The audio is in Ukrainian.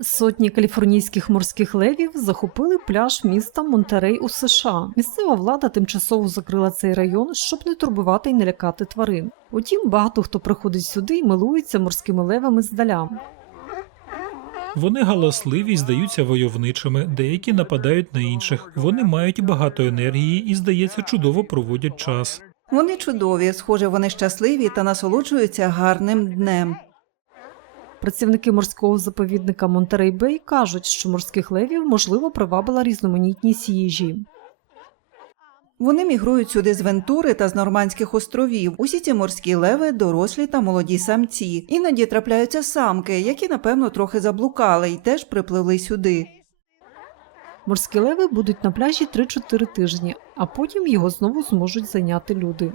Сотні каліфорнійських морських левів захопили пляж міста Монтерей у США. Місцева влада тимчасово закрила цей район, щоб не турбувати і не лякати тварин. Утім, багато хто приходить сюди і милується морськими левами здаля. Вони галасливі й здаються войовничими, деякі нападають на інших. Вони мають багато енергії і, здається, чудово проводять час. Вони чудові, схоже, вони щасливі та насолоджуються гарним днем. Працівники морського заповідника Монтерей Бей кажуть, що морських левів можливо привабила різноманітність їжі. Вони мігрують сюди з Вентури та з Нормандських островів. Усі ці морські леви дорослі та молоді самці. Іноді трапляються самки, які, напевно, трохи заблукали і теж припливли сюди. Морські леви будуть на пляжі 3-4 тижні, а потім його знову зможуть зайняти люди.